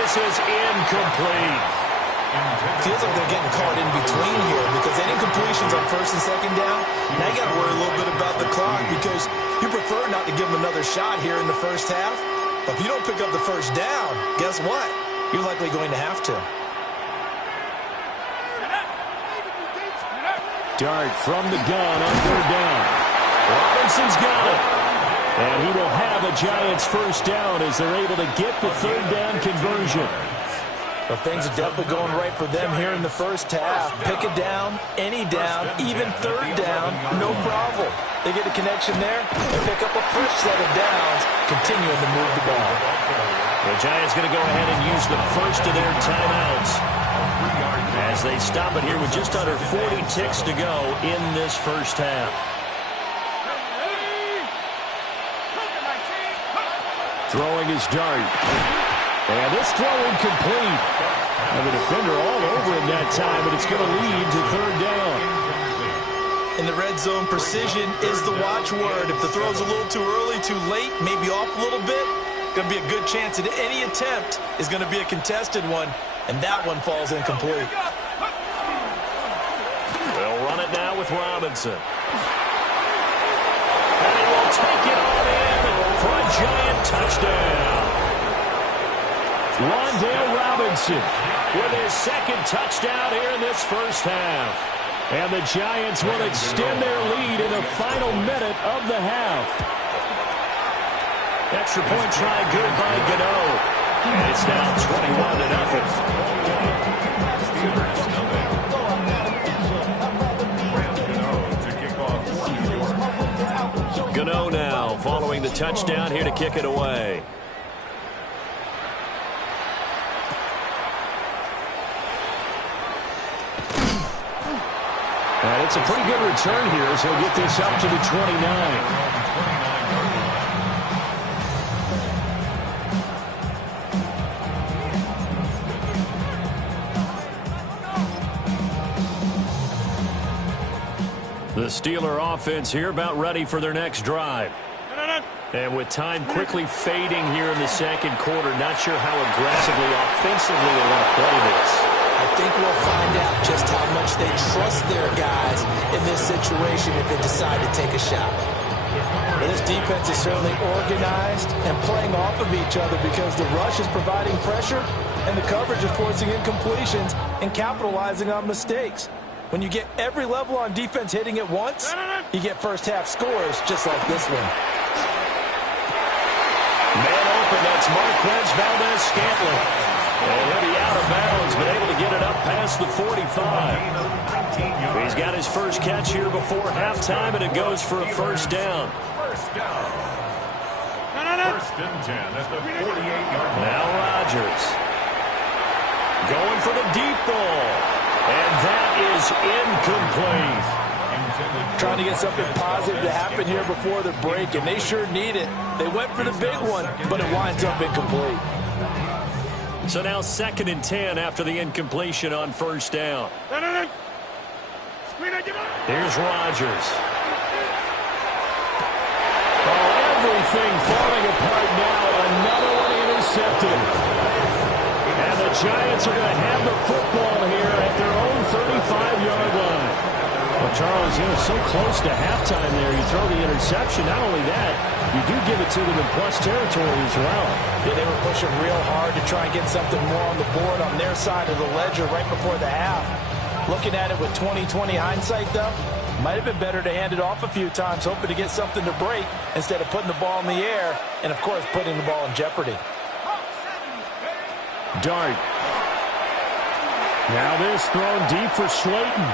this is incomplete. Feels like they're getting caught in between here because any completions on first and second down, now you got to worry a little bit about the clock because you prefer not to give them another shot here in the first half. But if you don't pick up the first down, guess what? You're likely going to have to. Dart from the gun on third down. Robinson's got it. And he will have a Giants first down as they're able to get the third down conversion. Well, things are definitely going right for them here in the first half. Pick a down, any down, even third down, no problem. They get a connection there and pick up a fresh set of downs, continuing to move the ball. The Giants going to go ahead and use the first of their timeouts as they stop it here with just under 40 ticks to go in this first half. Throwing his Dart. And this throw incomplete. And the defender all over him that time, but it's going to lead to third down. In the red zone, precision is the watchword. If the throw's a little too early, too late, maybe off a little bit, going to be a good chance that any attempt is going to be a contested one, and that one falls incomplete. They'll run it now with Robinson. And he will take it on in for a Giant touchdown. Wan'Dale Robinson with his second touchdown here in this first half. And the Giants will extend their lead in the final minute of the half. Extra point try good by Gano. And it's now 21-0. Gano now following the touchdown here to kick it away. And it's a pretty good return here as he'll get this up to the 29. The Steeler offense here about ready for their next drive. And with time quickly fading here in the second quarter, not sure how aggressively, offensively they want to play this. I think we'll find out just how much they trust their guys in this situation if they decide to take a shot. This defense is certainly organized and playing off of each other because the rush is providing pressure and the coverage is forcing incompletions and capitalizing on mistakes. When you get every level on defense hitting at once, you get first half scores just like this one. Man open, that's Marquez Valdes-Scantling. And he'll be out of bounds, but able to get it up past the 45. He's got his first catch here before halftime, and it goes for a first down. First and 10 at the 48-yard line. Now Rodgers. Going for the deep ball. And that is incomplete. Trying to get something positive to happen here before the break, and they sure need it. They went for the big one, but it winds up incomplete. So now 2nd and 10 after the incompletion on first down. Here's Rodgers. Oh, everything falling apart now. Another one intercepted. And the Giants are going to have the football here at their own 35-yard line. Well, Charles, so close to halftime there. You throw the interception. Not only that, you do give it to them in plus territory as well. Yeah, they were pushing real hard to try and get something more on the board on their side of the ledger right before the half. Looking at it with 20/20 hindsight, though, might have been better to hand it off a few times, hoping to get something to break instead of putting the ball in the air and, of course, putting the ball in jeopardy. Dart. Now this thrown deep for Slayton.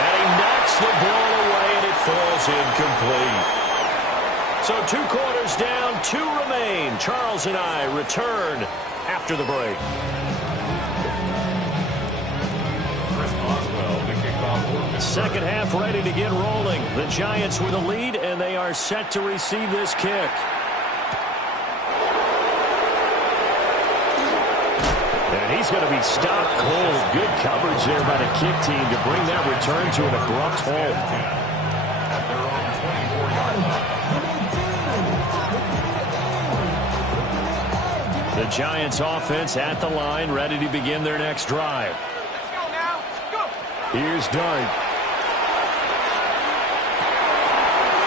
And he knocks the ball away, and it falls incomplete. So 2 quarters down, 2 remain. Charles and I return after the break. Second half ready to get rolling. The Giants with a lead, and they are set to receive this kick. And he's going to be stopped cold. Good coverage there by the kick team to bring that return to an abrupt halt. The Giants offense at the line, ready to begin their next drive. Let's go now. Go. Here's Dart.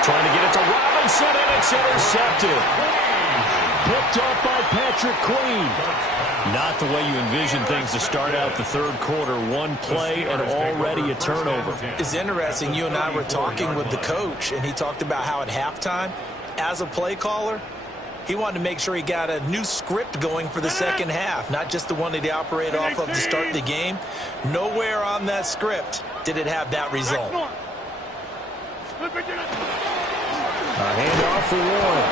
Trying to get it to Robinson, and it's intercepted. Picked up by Patrick Queen. Not the way you envision things to start out the third quarter. One play and already a turnover. It's interesting. You and I were talking with the coach, and he talked about how at halftime, as a play caller, he wanted to make sure he got a new script going for the second half, not just the one that he operated off of to start the game. Nowhere on that script did it have that result. A handoff for Warren.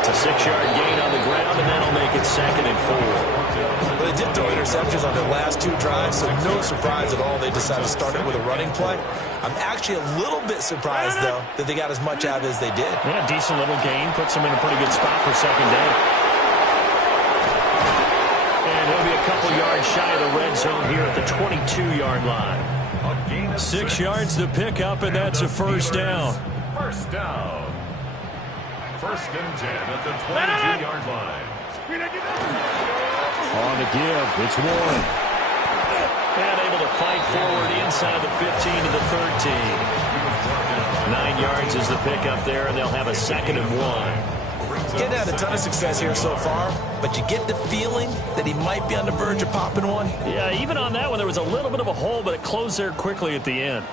It's a 6-yard gain on the ground, and that'll make it 2nd and 4. But they did throw interceptions on their last 2 drives, so no surprise at all they decided to start it with a running play. I'm actually a little bit surprised, though, that they got as much out of it as they did. Yeah, decent little gain. Puts them in a pretty good spot for second down. And he'll be a couple yards shy of the red zone here at the 22-yard line. 6 yards to pick up, and that's a first down. First down. First and 10 at the 22-yard line. On the give, it's Warren. And able to fight forward inside the 15 to the 13. 9 yards is the pickup there, and they'll have a 2nd and 1. Getting had a ton of success here so far, but you get the feeling that he might be on the verge of popping one. Yeah, even on that one, there was a little bit of a hole, but it closed there quickly at the end.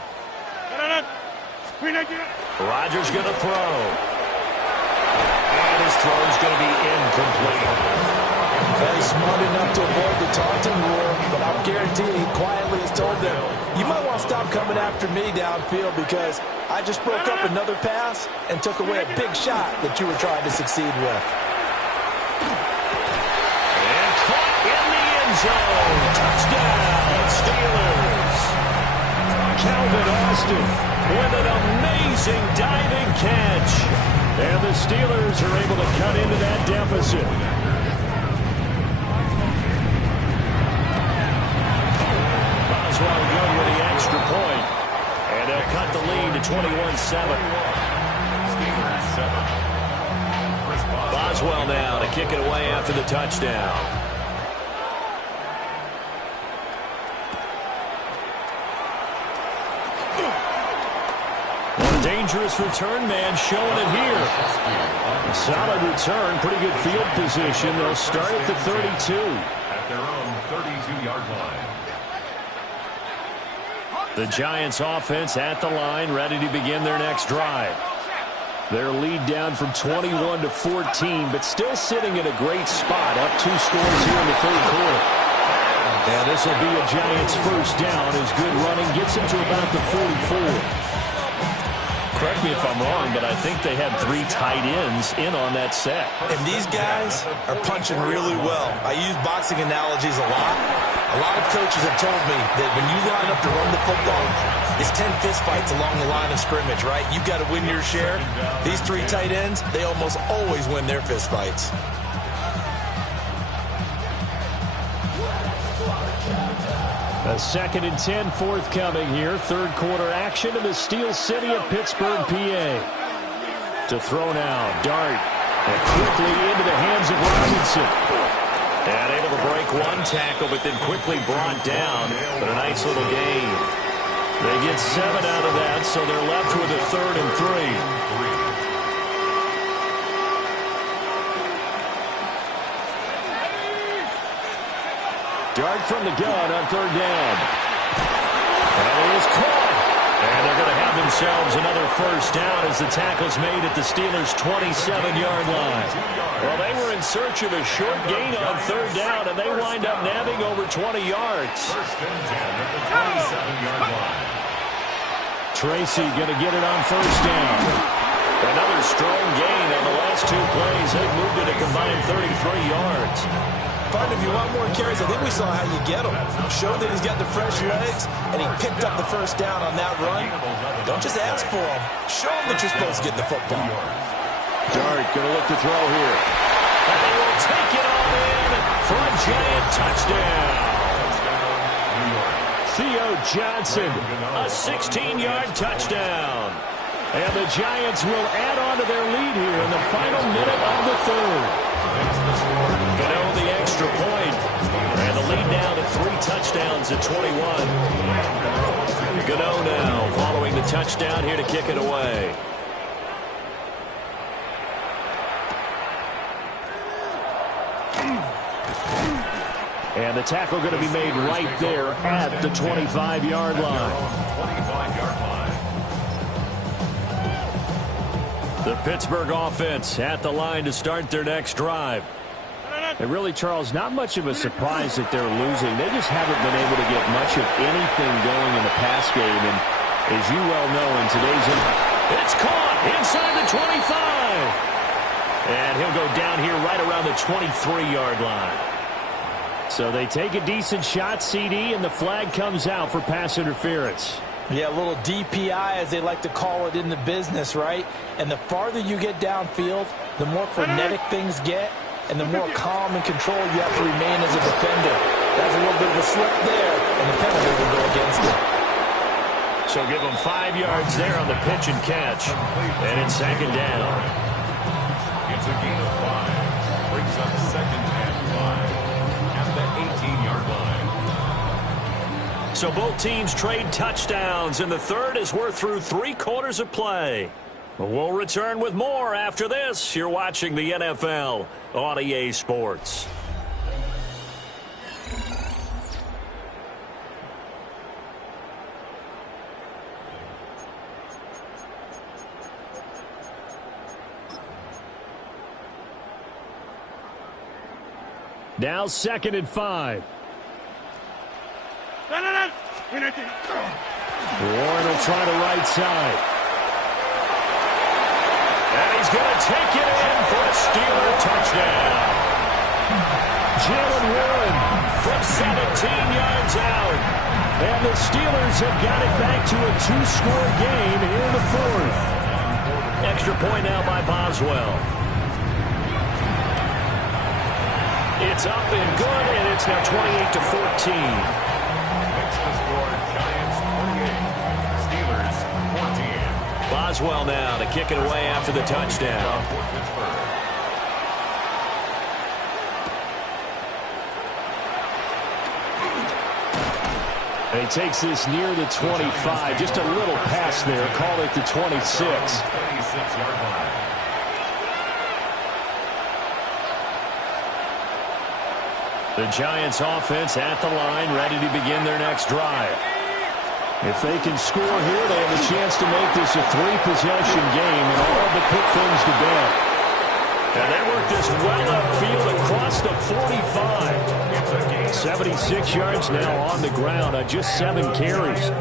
Rodgers going to throw. And his throw is going to be incomplete. He's smart enough to avoid the taunting rule, but I'm guaranteeing he quietly has told them, you might want to stop coming after me downfield because I just broke up another pass and took away a big shot that you were trying to succeed with. And caught in the end zone. Touchdown, Steelers. Calvin Austin with an amazing diving catch. And the Steelers are able to cut into that deficit. Boswell good with the extra point. And they'll cut the lead to 21-7. Boswell now to kick it away after the touchdown. Dangerous return man showing it here. A solid return, pretty good field position. They'll start at the 32. At their own 32-yard line. The Giants offense at the line, ready to begin their next drive. Their lead down from 21 to 14, but still sitting in a great spot, up 2 scores here in the third quarter. And this will be a Giants first down as good running gets them to about the 44. Correct me if I'm wrong, but I think they had 3 tight ends in on that set. And these guys are punching really well. I use boxing analogies a lot. A lot of coaches have told me that when you line up to run the football, it's 10 fistfights along the line of scrimmage, right? You've got to win your share. These 3 tight ends, they almost always win their fistfights. A 2nd and 10 forthcoming here. Third quarter action in the Steel City of Pittsburgh, PA. To throw now, Dart. And quickly into the hands of Robinson. And able to break one tackle, but then quickly brought down. But a nice little gain. They get 7 out of that, so they're left with a 3rd and 3. Dart from the gun on 3rd down. And it is caught. And they're going to have themselves another first down as the tackle's made at the Steelers' 27-yard line. Well, they were in search of a short gain on 3rd down, and they wind up nabbing over 20 yards. First and 10 at the 27-yard line. Tracy going to get it on first down. Another strong gain on the last 2 plays. They've moved it a combined 33 yards. Partner, if you want more carries, I think we saw how you get him. Showed that he's got the fresh legs, and he picked up the first down on that run. Don't just ask for him. Show him that you're supposed to get the football. Dart going to look to throw here. And they will take it all in for a Giant touchdown. Theo Johnson, a 16-yard touchdown. And the Giants will add on to their lead here in the final minute of the third. Gano the extra point. And the lead now to 3 touchdowns at 21. Gano now following the touchdown here to kick it away. And the tackle going to be made right there at the 25-yard line. 25-yard line. The Pittsburgh offense at the line to start their next drive. And really, Charles, not much of a surprise that they're losing. They just haven't been able to get much of anything going in the pass game. And as you well know, in today's it's caught inside the 25. And he'll go down here right around the 23-yard line. So they take a decent shot, CD, and the flag comes out for pass interference. Yeah, a little DPI, as they like to call it in the business, right? And the farther you get downfield, the more frenetic things get, and the more calm and control you have to remain as a defender. That's a little bit of a slip there, and the penalty will go against it. So give them 5 yards there on the pitch and catch. And it's second down. It's a gain of 5. Brings up second and 5 at the 18-yard line. So both teams trade touchdowns, and the third as we're through 3 quarters of play. We'll return with more after this. You're watching the NFL on EA Sports. Now 2nd and 5. Warren will try the right side. And he's going to take it in for a Steeler touchdown. Jaylen Warren from 17 yards out. And the Steelers have got it back to a 2-score game here in the 4th. Extra point now by Boswell. It's up and good, and it's now 28-14. Makes the score Giants 28, Steelers 14. Boswell now to kick it away after the touchdown. And he takes this near the 25. Just a little pass there. Call it the 26. 26-yard line. The Giants offense at the line, ready to begin their next drive. If they can score here, they have a chance to make this a 3-possession game and all but put things to bed. And they work this well upfield across the 45. 76 yards now on the ground on just 7 carries.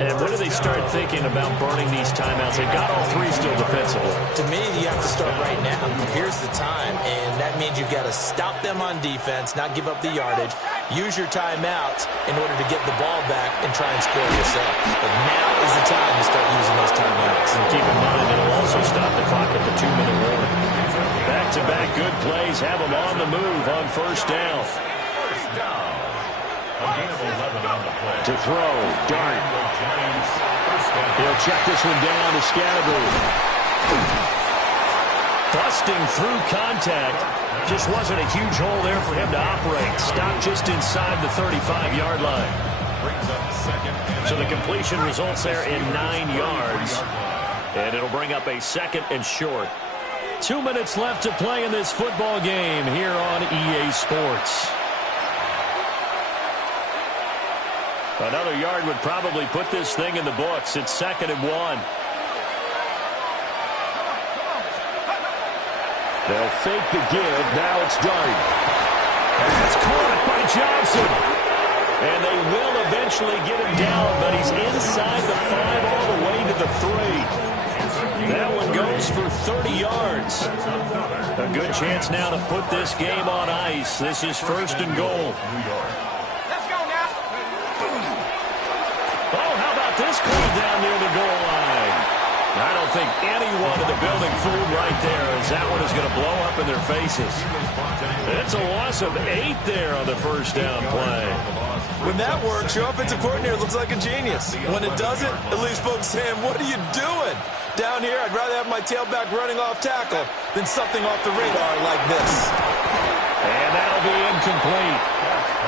And when do they start thinking about burning these timeouts? They've got all 3 still defensively. To me, you have to start right now. Here's the time, and that means you've got to stop them on defense, not give up the yardage, use your timeouts in order to get the ball back and try and score yourself. But now is the time to start using those timeouts. And keep in mind, it'll also stop the clock at the 2-minute warning. Back-to-back good plays have them on the move on first down. First down. A gain of 11 on the play. To throw, Dart. Giants first down. He'll check this one down to Scatterby. Busting through contact. Just wasn't a huge hole there for him to operate. Stopped just inside the 35-yard line. Brings up second and So the completion results there in 9 yards. And it'll bring up a 2nd and short. 2 minutes left to play in this football game here on EA Sports. Another yard would probably put this thing in the books. It's 2nd and 1. They'll fake the give. Now it's Dart. That's caught by Johnson. And they will eventually get him down, but he's inside the 5 all the way to the 3. That one goes for 30 yards. A good chance now to put this game on ice. This is 1st and goal. Let's go now. Oh, how about this call down near the goal line? I don't think anyone in the building fooled right there, as that one is going to blow up in their faces. It's a loss of 8 there on the first down play. When that works, your offensive coordinator looks like a genius. When it doesn't, at least folks saying, what are you doing? Down here, I'd rather have my tailback running off tackle than something off the radar like this. And that'll be incomplete.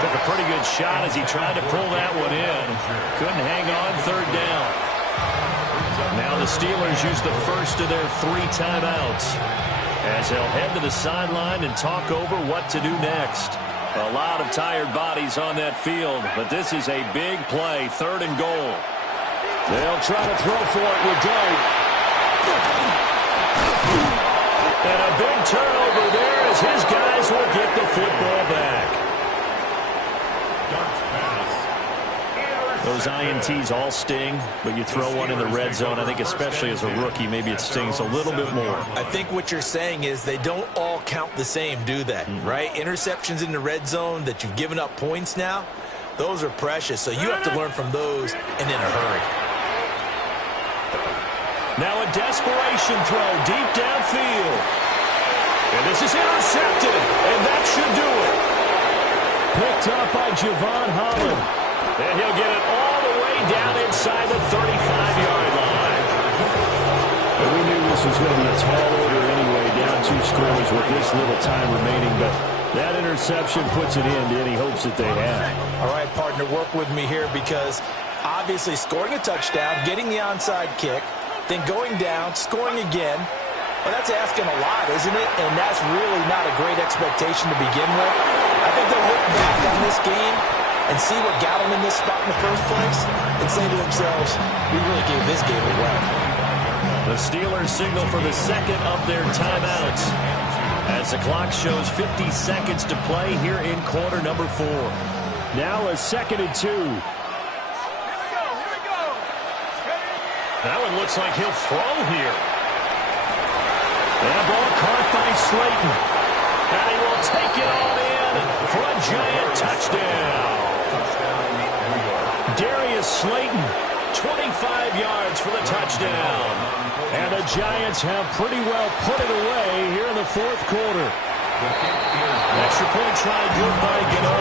Took a pretty good shot as he tried to pull that one in. Couldn't hang on, third down. Now the Steelers use the first of their 3 timeouts as they'll head to the sideline and talk over what to do next. A lot of tired bodies on that field, but this is a big play, 3rd and goal. They'll try to throw for it with Dart. And a big turnover there as his guys will get the football back. Those INTs all sting, but you throw one in the red zone, I think especially as a rookie, maybe it stings a little bit more. I think what you're saying is they don't all count the same, do they? Right? Interceptions in the red zone that you've given up points now, those are precious. So you have to learn from those and in a hurry. Now a desperation throw deep downfield. And this is intercepted, and that should do it. Picked up by Javon Holland. And he'll get it all the way down inside the 35-yard line. And we knew this was going to be a tall order anyway, down 2 scores with this little time remaining. But that interception puts an end to any hopes that they had. All right, partner, work with me here because obviously scoring a touchdown, getting the onside kick, then going down, scoring again. Well, that's asking a lot, isn't it? And that's really not a great expectation to begin with. I think they'll look back on this game and see what got them in this spot in the first place and say to themselves, we really gave this game away. The Steelers signal for the second of their timeouts as the clock shows 50 seconds to play here in quarter number 4. Now a 2nd and 2. That one looks like he'll throw here. That ball caught by Slayton. And he will take it all in for a giant touchdown. Darius Slayton, 25 yards for the touchdown. And the Giants have pretty well put it away here in the 4th quarter. Extra point tried good by Gano.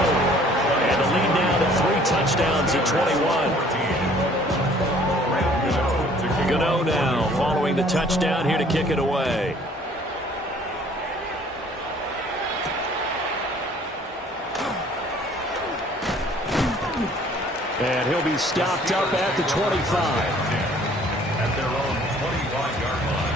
And the lead now to 3 touchdowns at 21. Gano now following the touchdown here to kick it away. And he'll be stopped up at the 25. At their own 25-yard line.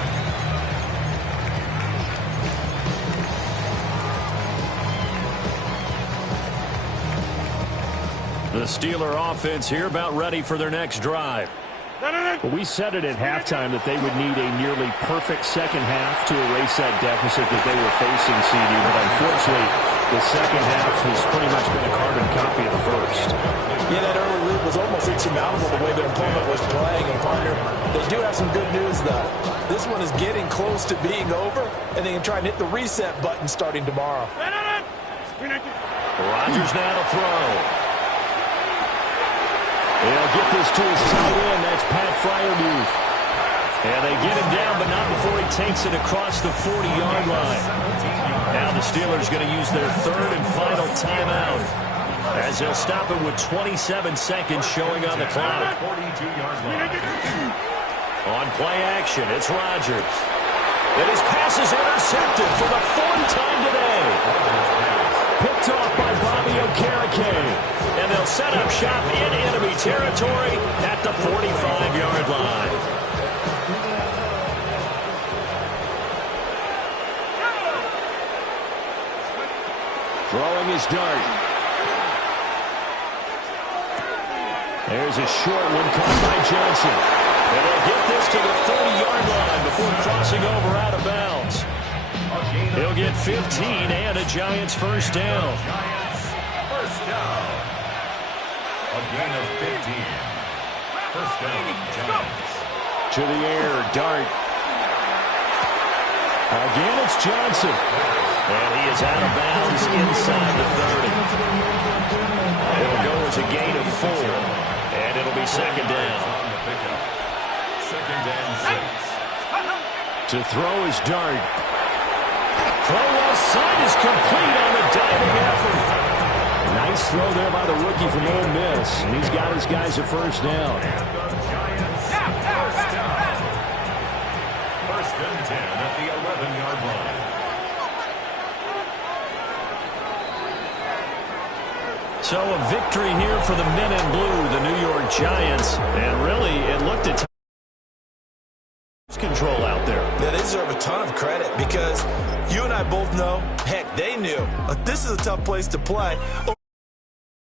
The Steeler offense here about ready for their next drive. Well, we said it at halftime that they would need a nearly perfect second half to erase that deficit that they were facing, CD. But unfortunately, the second half has pretty much been a carbon copy of the first. Yeah, that early lead was almost insurmountable the way their opponent was playing. And, partner, they do have some good news, though. This one is getting close to being over, and they can try and hit the reset button starting tomorrow. Rodgers now to throw. They'll get this to his tight end. That's Pat Freiermuth. And they get him down, but not before he takes it across the 40-yard line. Now the Steelers going to use their 3rd and final timeout as they'll stop it with 27 seconds showing on the clock. 42-yard line. On play action, it's Rodgers. And his pass is intercepted for the 4th time today. Picked off by Bobby Okereke. And they'll set up shop in enemy territory at the 45-yard line. Throwing his dart. There's a short one caught by Johnson. And they'll get this to the 30-yard line before crossing over out of bounds. He'll get 15 and a Giants first down. Giants first down. A gain of 15. First down, Giants. To the air, dart. Again, it's Johnson. And he is out of bounds inside the 30. It'll go as a gain of 4. And it'll be second down. Second and 6. To throw his dart. Throw offside is complete on the diving effort. Nice throw there by the rookie from Ole Miss. And he's got his guys a first down. and 10 at the 11-yard line. So a victory here for the men in blue, the New York Giants. And really, it looked at control out there. Yeah, they deserve a ton of credit because you and I both know, heck, they knew. This is a tough place to play.